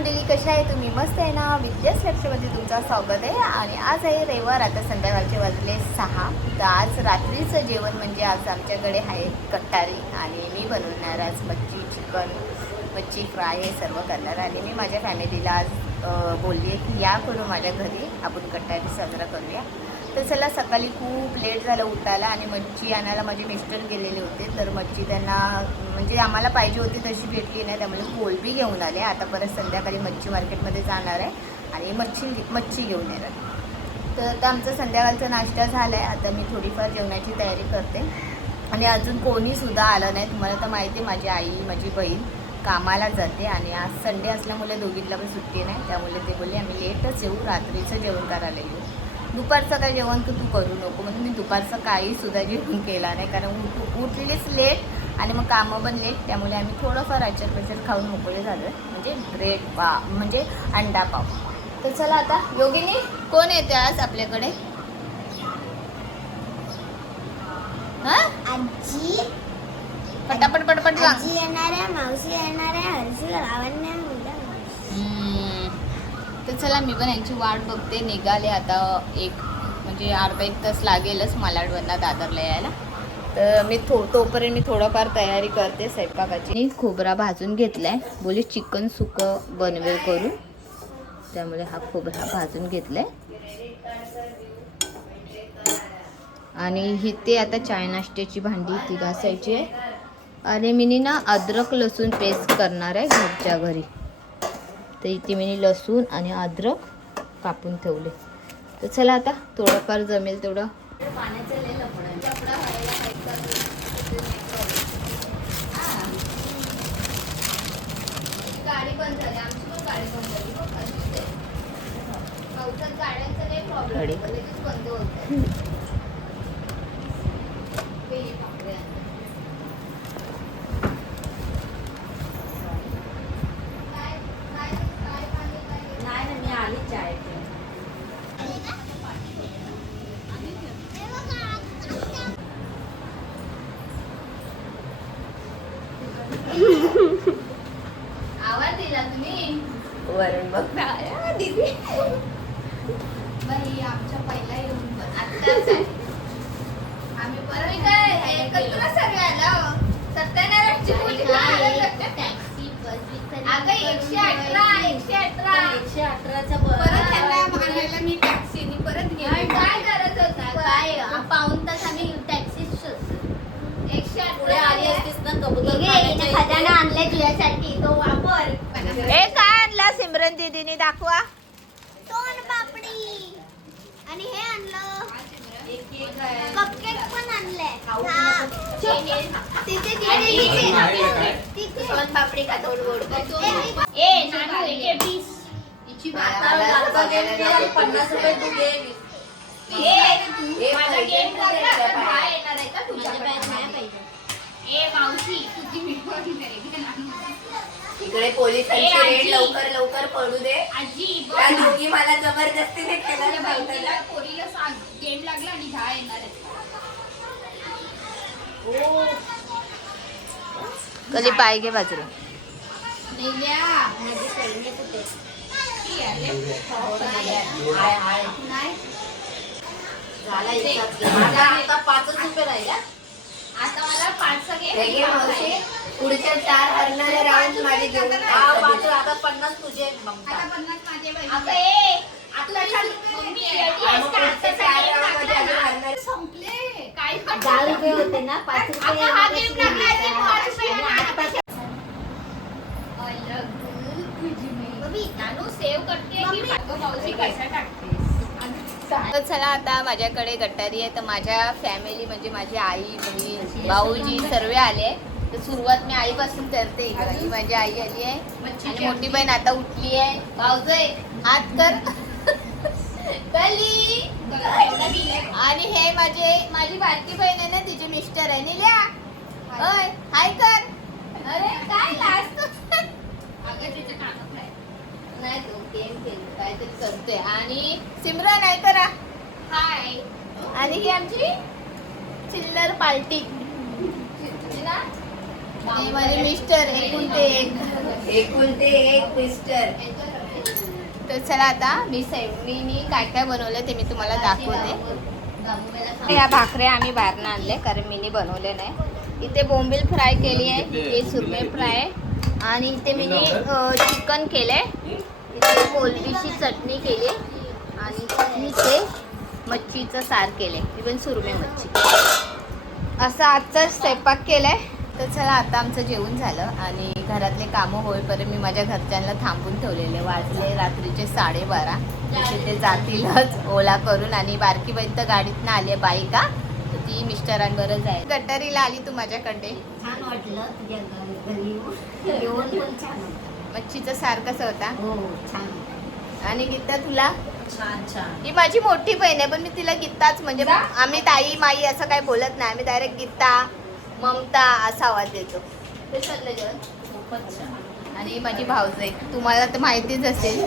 मंडळी कशा आहे तुम्ही? मस्त आहे ना? विद्यास लक्षमध्ये तुमचा स्वागत आहे. आणि आज आहे रविवार आता संध्याकाळचे वाजले सहा. तर आज रात्रीचं जेवण म्हणजे आज आमच्याकडे आहे कट्टारी. आणि मी बनवणार आज मच्छी चिकन मच्छी फ्राय हे सर्व करणार. आणि मी माझ्या फॅमिलीला आज बोलली आहे या करू माझ्या घरी आपण कट्टारी साजरा करूया. तर चला सकाळी खूप लेट झालं उठायला आणि मच्छी आणायला माझे मिस्टर गेलेले होते. तर मच्छी त्यांना म्हणजे आम्हाला पाहिजे होती तशी भेटली नाही त्यामुळे कोलबी घेऊन आले. आता परत संध्याकाळी मच्छी मार्केटमध्ये जाणार आहे आणि मच्छी मच्छी घेऊन येणार. तर आता आमचा संध्याकाळचा नाश्ता झाला आहे आता मी थोडीफार जेवणाची तयारी करते. आणि अजून कोणीसुद्धा आलं नाही. तुम्हाला तर माहिती आहे माझी आई माझी बहीण कामाला जाते आणि आज संडे असल्यामुळे दोघींना पण सुट्टी नाही. त्यामुळे ते बोलले आम्ही लेटच येऊ रात्रीचं जेवण करायला येऊ. दुपारचं काय जेवण तर तू करू नको. म्हणून मी दुपारचं काहीसुद्धा जेवण केला नाही. कारण उठ उठलीच लेट आणि मग कामं पण लेट त्यामुळे आम्ही थोडंफार आचर पचर खाऊन मोकळे झालो म्हणजे ब्रेड पा म्हणजे अंडा पाव. तर चला आता योगिनी कोण येते आज आपल्याकडे? हा? आजी. पटापट पटपट आजी येणार आहे मावशी येणार आहे हर्षू. तर चला मी पण यांची वाट बघते. निघाले आता एक म्हणजे अर्धा एक तास लागेलच मालाडवरनं दादरला यायला. तर मी थो तोपर्यंत मी थोडंफार तयारी करते स्वयंपाकाची. मी खोबरा भाजून घेतला आहे बोली चिकन सुकं बनवेल करून. त्यामुळे हा खोबरा भाजून घेतला आणि ही ते आता चाय नाश्त्याची भांडी ती घासायची आहे. आणि मी ना अद्रक लसूण पेस्ट करणार आहे घरच्या घरी. तर इथे मी लसूण आणि अद्रक कापून ठेवले. तर चला आता थोडंफार जमेल तेवढं. पाण्याचं लय लफडं आहे. लफडा व्हायला काहीच कारण नाही. हा. गाडी बंद झाली आमची पण गाडी बंद झाली बघ, अशीच आहे. पावसात गाड्यांचा काही प्रॉब्लेम लगेच बंद होतं ते हे पापड्या आणले. काय काय काय पाणी काय नाही ना मी आली चाय आवाज दिला तुम्ही वरण बघ दीदी बाई आमच्या पहिला येऊन पण आत्ताच आहे आम्ही परत काय एकत्र सगळे आलो सत्यनारायणची पूजा अगं एकशे अठरा एकशे अठरा एकशे अठराचा परत त्यांना आणायला मी टॅक्सीने परत गेली काय करत होता काय पाऊन तास आम्ही टॅक्सीत शोधतो एकशे पुढे आली अठरा असतीस ना कबूतर हिने खाण्याच्या खजाना इथे. आणलाय तुझ्यासाठी. तो वापर. ए काय आणला सिमरन दीदीने दाखवा. सोन पापडी. आणि हे आणलं. एक एक आहे. कपकेक पण आणले खाऊ हा. नको. तिथे तिथे तिथे तिथे. सोन पापडी का गोड गोड ए नानू एके पीस आता आता गेम खेळ, पन्नास रुपये तू घे. एक माझा पाहिजे, गेम लागला एक तर पाहिजे. काय येणार आहे का तुझ्या माझ्या बॅग नाही पाहिजे. इकडे पोलिसांची. रेड लवकर लवकर पडू दे. आजी त्या दोघी मला जबरदस्तीने केलं बहिणीला पोरीला सांग गेम लागला आणि ह्या येणार आहे. कधी पाय घे बाजूला. माझी सैन्य कुठे हाय हाय. झाला हिसाब. आता आता पाचच रुपये राहिले. हा? आता मला पाच हे मावशी पुढच्या चार हरणारे राऊंड माझे घेऊन हा, पाच आता पन्नास तुझे. आता पन्नास माझे आता ए आता सगळे संपले. काय दहा रुपये होते ना पाच रुपये हा पाच नानू सेव्ह करते की मावशी कशा टाकतेस तर चला आता माझ्याकडे गटारी आहे. तर माझ्या फॅमिली म्हणजे माझी आई बहीण भाऊजी सर्व आले तर सुरुवात मी आईपासून करते. ही माझी आई आली आहे. आणि मोठी बहीण आता उठली आहे. भाऊजय हात कर. कली आणि हे माझे माझी भारती बहीण आहे ना तिचे मिस्टर आहे. निल्या होय हाय कर. अरे काय लास्ट नाही तो गेम खेळ काहीतरी करतोय. आणि सिमरन आहे करा हाय. आणि ही आमची चिल्लर पार्टी. हे माझे मिस्टर एकूण ते एक. एकुलते एक मिस्टर तर चला आता मी सैमीनी काय काय बनवलं ते मी तुम्हाला दाखवते. या भाकऱ्या आम्ही बाहेरनं आणले कारण मीनी बनवले नाही. इथे बोंबील फ्राय केली आहे इथे सुरमे फ्राय. आणि इथे मीनी चिकन केले इथे कोलबीची चटणी केली. आणि इथे मच्छीचं सार केले इवन सुरमे मच्छी. असं आजचा स्वयंपाक केलाय. तर चला आता आमचं जेवण झालं. आणि घरातले कामं होईपर्यंत मी माझ्या घरच्यांना थांबून ठेवलेले. वाजले रात्रीचे साडेबारा. तसे ते जातीलच. ओला करून आणि बारकी बाई तर गाडीतनं आली आहे बाईका ती मिस्टरांबरोबर आहे गटारीला आली तू माझ्याकडे? छान वाटलं तुझ्या घरी येऊन. येऊन पण छान होतं. मच्छीचा सार कसा होता? हो छान. आणि गीता तुला? छान छान. ही माझी मोठी बहीण आहे पण मी तिला गीताच म्हणजे आम्ही ताई माई असं काही बोलत नाही. आम्ही डायरेक्ट गीता ममता असा आवाज देतो. ते चाललं जेवण? खूपच छान. आणि माझी भाऊज आहे तुम्हाला तर माहितीच असेल.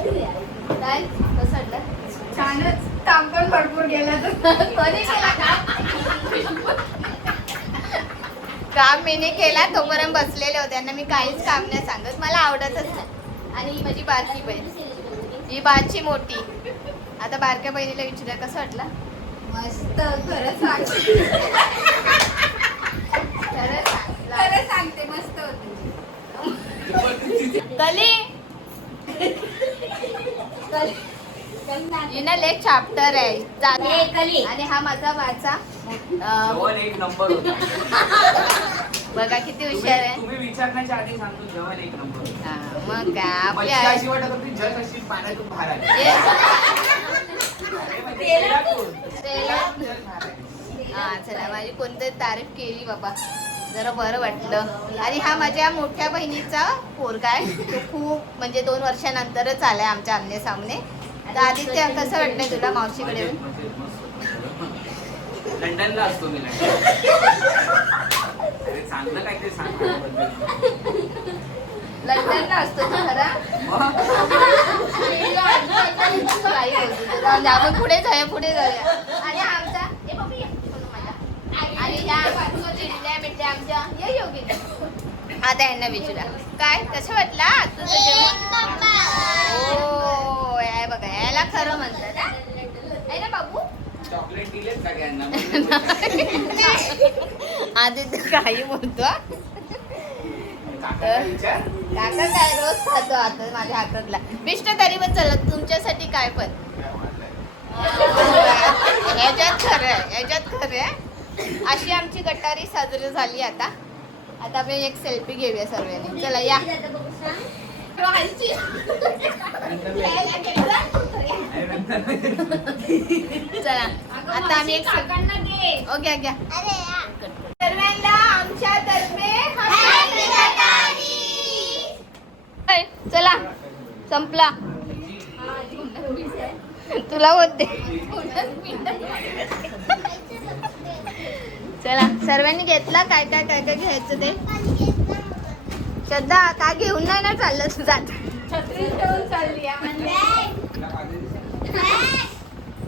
काय? कसं छानच. काम पण भरपूर कधी केला काम मीने केला तोपर्यंत बसलेले होते. त्यांना मी काहीच काम नाही सांगत. मला आवडतच नाही. आणि ही माझी बारकी बहीण. ही बाची मोठी. आता बारक्या बहिणीला विचारा कसं वाटलं? मस्त. खरं सांग. खरं सांग. खरं सांगते मस्त होती. कली? ना लेख चॅप्टर आहे. आणि हा माझा वाचा. एक नंबर होता. बघा किती हुशार आहे. तुम्ही विचारण्याच्या आधी सांगतो एक नंबर. हा, मग काय मच्छी आपल्या अशी वाटत होती जग अशी पाण्यातून बाहेर आली. म्हणजे. हा चला माझी कोणतरी तारीफ केली बाबा. जरा बरं वाटलं. आणि हा माझ्या मोठ्या बहिणीचा पोरगा आहे. तो खूप म्हणजे दोन वर्षानंतरच आलाय आमच्या आमने सामने. आदित्य कसं वाटतंय तुला मावशीकडे? येऊन. लंडनला असतो मी लंडन. अरे चांगलं काय ते सांग. माझ्याबद्दल. लंडनला असतो तो खरा? काही बोलतो. जाऊन दे, आपण पुढे जाऊया पुढे जाऊया. आणि हा आमचा? ए ये. आणि ह्या चिडल्या बिडल्या आमच्या ये योगी. आता यांना विचारा काय? कसं वाटला? तुझं जेवण? हो आहे बघा याला खरं म्हणतात? आहे ना बाबू? चॉकलेट सगळ्यांना. आदित्य काही बोलतो काका काय रोज खातो आता माझ्या हातातला. बिष्ट तरी पण चला तुमच्यासाठी काय पण. ह्याच्यात खरं आहे ह्याच्यात खरं आहे. अशी आमची गटारी साजरी झाली आता. आता आपण एक सेल्फी घेऊया सर्वांनी चला या. चला आता आम्ही एक selfie- ओके घ्या सर्वांना आमच्या तर्फे हाय, चला संपला. तुला होते. चला सर्वांनी घेतला? काय काय काय काय घ्यायचं ते? श्रद्धा का घेऊन नाही ना चाललं तू जात.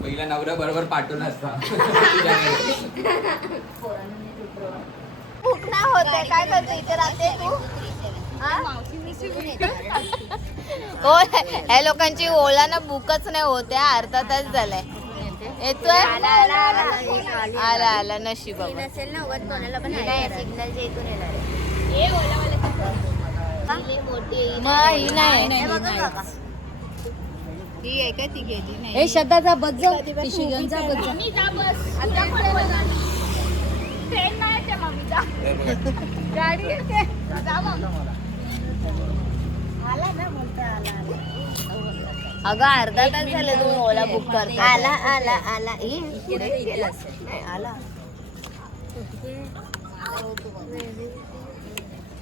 पहिला नवरा बरोबर पाठवला असता. होते काय करतो इथे राहते तू? हा? हो या लोकांची ओला ना बुकच नाही होते अर्धा तास झालाय. येतोय? आला आला नशीब बाबा. सिग्नलच्या इथून येणार मग ही नाही ही आहे का ती गेली नाही? श्रद्धाचा गाडी येते. अगं अर्धा तास झाले तुम्ही ओला बुक करता आला आला आला. पुढे गेला? नाही आला.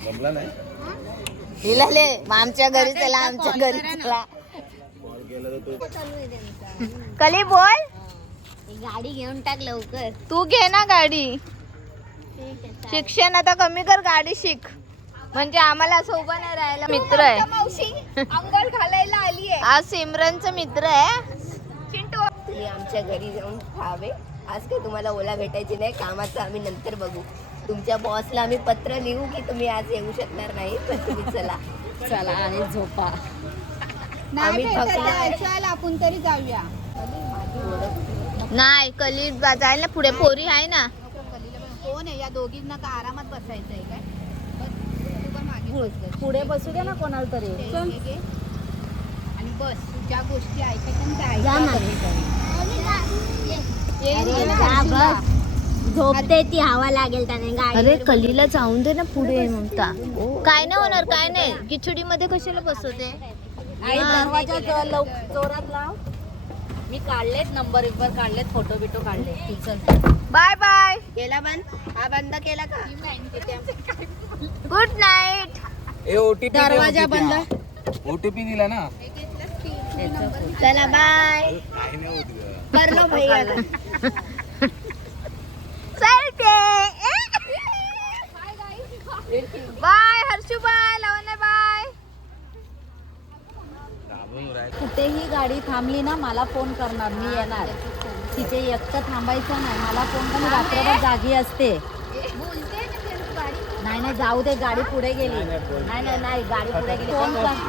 जमला नाही. हिलाले मग आमच्या घरी चला आमच्या घरी चला. कॉल केला तर तो कली बोल. गाडी घेऊन टाक लवकर. तू घे ना गाडी. शिक्षण आता कमी कर गाडी शिक. म्हणजे आम्हाला असं उभं नाही राहायला मित्र आहे. मावशी अंघोळ घालायला आली आहे. आज सिमरनचं मित्र आहे. चिंटू तुम्ही आमच्या घरी जाऊन खावे. आज काही तुम्हाला ओला भेटायची नाही कामाचं आम्ही नंतर बघू. तुमच्या बॉसला आम्ही पत्र लिहू की तुम्ही आज येऊ शकणार नाही पण तुम्ही चला. चला आणि झोपा. आम्ही आपण तरी जाऊया. नाही कली जायला पुढे पोरी आहे ना. कोण आहे? या दोघींना का आरामात बसायचंय काय. पुढे बसू दे ना कोणाला तरी. आणि बस तुझ्या गोष्टी ऐकायच्या झोपते ती हवा लागेल त्याने गाडी अरे कलीला जाऊन दे ना पुढे ममता. काय नाही होणार काय नाही. खिचडी मध्ये कशाला बसवते? आई हा. दरवाजा ज- लव- जोरात लाव. मी काढलेत नंबर विंबर काढलेत फोटो बिटो काढले चल. Bye bye. केला बंद? हा बंद केला का? Good night. ए ओटीपी दरवाजा बंद. ओटीपी दिला ना. चला बाय. काही नाही होत गं. करलो भैया का bye Harshu bye Lavanya bye घाबरून राहायचं. कुठेही गाडी थांबली ना मला फोन करणार. मी येणार. तिथे एकटं थांबायचं नाही. मला फोन मी रात्रभर जागी असते. नाही नाही जाऊ दे. गाडी पुढे गेली. नाही नाही नाही गाडी पुढे गेली. फोन कर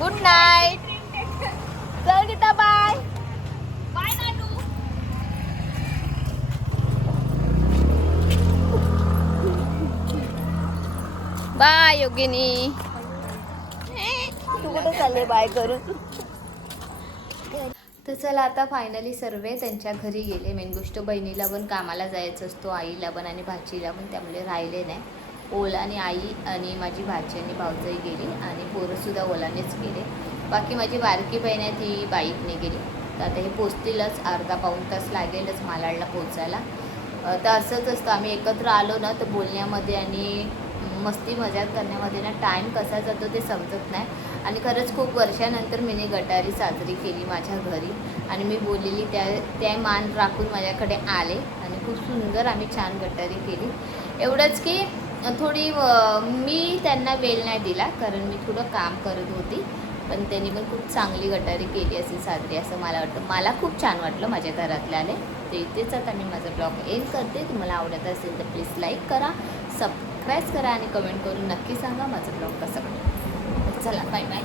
गुड नाईट चल गीता बाय बाय योगिनी तू कुठे चालले बाय करून? तर चला आता फायनली सर्व त्यांच्या घरी गेले. मेन गोष्ट बहिणीला पण कामाला जायचं असतो आईला पण आणि भाचीला पण त्यामुळे राहिले नाही. ओला आणि आई आणि माझी भाची आणि भाऊजाई गेली आणि पोरंसुद्धा ओलानेच गेले. बाकी माझी बारकी बहीण आहे ती बाईकने गेली. तर आता हे पोचतीलच अर्धा पाऊण तास लागेलच मालाडला पोचायला. तर असंच असतं आम्ही एकत्र आलो ना तर बोलण्यामध्ये आणि मस्ती मजाक करण्यामध्ये ना टाईम कसा जातो ते समजत नाही. आणि खरंच खूप वर्षानंतर मीने गटारी साजरी केली माझ्या घरी. आणि मी बोललेली त्या त्या मान राखून माझ्याकडे आले. आणि खूप सुंदर आम्ही छान गटारी केली. एवढंच की थोडी मी त्यांना वेळ नाही दिला कारण मी थोडं काम करत होती. पण त्यांनी पण खूप चांगली गटारी केली असेल साजरी असं मला वाटतं. मला खूप छान वाटलं माझ्या घरातल्याने. आले इथेच आता मी माझा ब्लॉग एंड करते. तुम्हाला आवडत असेल तर प्लीज लाईक करा सब सबस्क्राईब करा आणि कमेंट करून नक्की सांगा माझं ब्लॉग कसं वाटला. चला बाय बाय